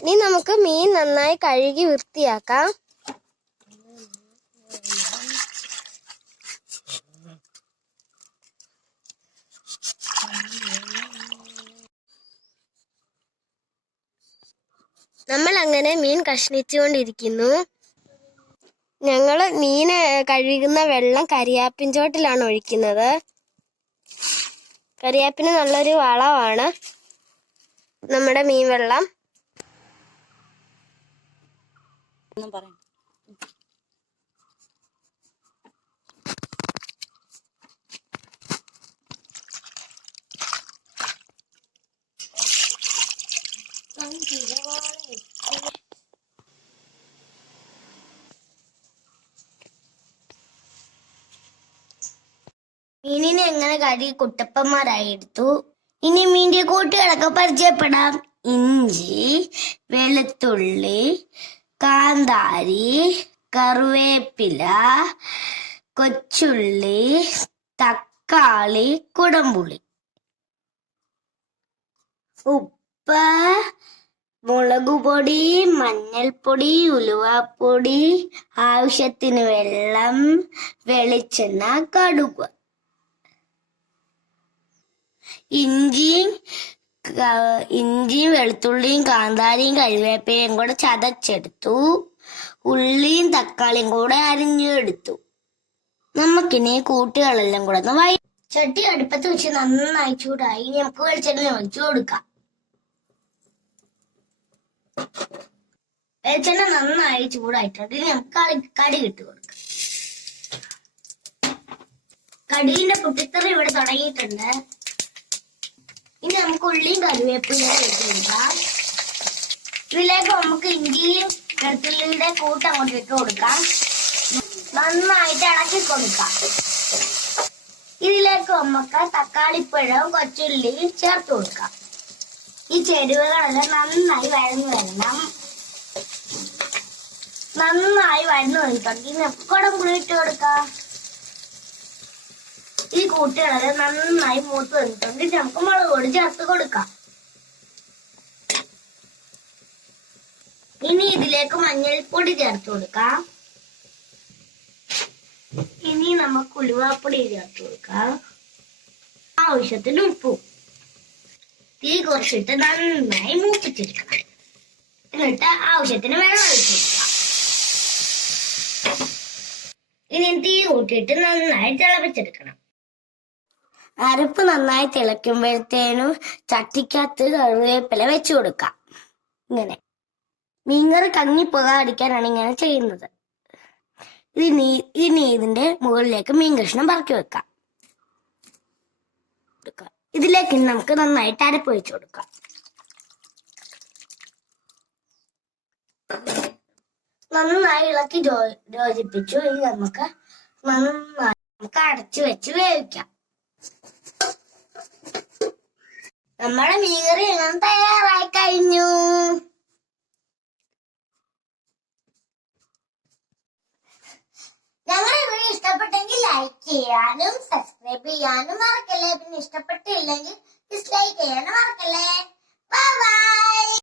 ഇനി നമുക്ക് മീൻ നന്നായി കഴുകി വൃത്തിയാക്കാം. നമ്മൾ അങ്ങനെ മീൻ കഷ്ണിച്ചുകൊണ്ടിരിക്കുന്നു. ഞങ്ങൾ മീൻ കഴുകുന്ന വെള്ളം കരിയാപ്പിൻചോട്ടിലാണ് ഒഴിക്കുന്നത്. കരിയാപ്പിന് നല്ലൊരു വളമാണ് നമ്മുടെ മീൻ വെള്ളം. ഒന്നും പറയാം മീനിനെ എങ്ങനെ കഴുകി കുട്ടപ്പന്മാരായി എടുത്തു? ഇനി മീന്റെ കൂട്ടുകളൊക്കെ പരിചയപ്പെടാം. ഇഞ്ചി വെളുത്തുള്ളി കാന്താരി കറിവേപ്പില കൊച്ചുള്ളി തക്കാളി കുടംപുളി. ഉപ്പ്. മുളക് പൊടി മഞ്ഞൾപ്പൊടി ഉലുവാപ്പൊടി ആവശ്യത്തിന് വെള്ളം വെളിച്ചെണ്ണ കടുക്. ഇഞ്ചി ഇഞ്ചിയും വെളുത്തുള്ളിയും കാന്താരിയും കറിവേപ്പിലയും കൂടെ ചതച്ചെടുത്തു. ഉള്ളിയും തക്കാളിയും കൂടെ അരിഞ്ഞു എടുത്തു നമുക്കിനി കൂട്ടുകളെല്ലാം കൂടെ ഒന്ന് വൈ ചട്ടി അടുപ്പത്ത് വെച്ച് നന്നായി ചൂടായി. നമുക്ക് വെളിച്ചെണ്ണ ഒഴിച്ചു കൊടുക്കാം. വെളിച്ചെണ്ണ നന്നായി ചൂടായിട്ടുണ്ട് ഇനി നമുക്ക് കടി ഇട്ട് കൊടുക്കാം. കടീന്റെ പൊട്ടിത്തെറി ഇവിടെ തുടങ്ങിയിട്ടുണ്ട്. ഇനി നമുക്ക് ഉള്ളിയും കറിവേപ്പിലും ഇട്ട് കൊടുക്കാം. ഇതിലേക്ക് നമുക്ക് ഇഞ്ചിയും വെളുത്തുള്ളിയുടെ കൂട്ട് അങ്ങോട്ട് ഇട്ട് കൊടുക്കാം. നന്നായിട്ട് ഇളക്കി കൊടുക്കാം. ഇതിലേക്ക് നമുക്ക് തക്കാളിപ്പഴവും കൊച്ചുള്ളിയും ചേർത്ത് കൊടുക്കാം. ഈ ചെടികളെല്ലാം നന്നായി വഴന്നു വരണം. നന്നായി വഴന്നു വന്നിട്ടുണ്ട് ഇനി എപ്പോഴും കൂടി ഇട്ട് കൊടുക്കാം. ഈ കൂട്ടികളെ നന്നായി മൂത്ത് വന്നിട്ടുണ്ട്. ഇനി നമുക്ക് മുളക് പൊടി ചേർത്ത് കൊടുക്കാം. ഇനി ഇതിലേക്ക് മഞ്ഞൾപ്പൊടി ചേർത്ത് കൊടുക്കാം. ഇനി നമുക്ക് ഉലുവാപ്പൊടി ചേർത്ത് കൊടുക്കാം. ആവശ്യത്തിന് ഉപ്പും. തീ കുറച്ചിട്ട് നന്നായി മൂപ്പിച്ചെടുക്കണം എന്നിട്ട് ആവശ്യത്തിന് വെള്ളം ഒഴിച്ച് ഇനി തീ കൂട്ടിയിട്ട് നന്നായി തിളപ്പിച്ചെടുക്കണം. അരപ്പ് നന്നായി തിളയ്ക്കുമ്പോഴത്തേനും ചട്ടിക്കകത്ത് കറിവേപ്പില വെച്ചു കൊടുക്കാം. ഇങ്ങനെ. മീൻകറി കങ്ങി പോകാതിരിക്കാനാണ് ഇങ്ങനെ ചെയ്യുന്നത്. ഇനി ഇനി ഇതിന്റെ മുകളിലേക്ക് മീൻ കഷ്ണം പറക്കി വെക്കാം. കൊടുക്കാം. ഇതിലേക്ക് നമുക്ക് നന്നായിട്ട് അരപ്പ് കൊടുക്കാം. നന്നായി ഇളക്കി യോജിപ്പിച്ചു. ഇനി നമുക്ക് നന്നായി നമുക്ക് അടച്ചു വെച്ച് വേവിക്കാം. നമ്മുടെ മീൻകറി എങ്ങനെ തയ്യാറായി ലൈക്ക് ചെയ്യാനും സബ്സ്ക്രൈബ് ചെയ്യാനും മറക്കല്ലേ? പിന്നെ ഇഷ്ടപ്പെട്ടില്ലെങ്കിൽ ഡിസ്ലൈക്ക് ചെയ്യാനും മറക്കല്ലേ? Bye bye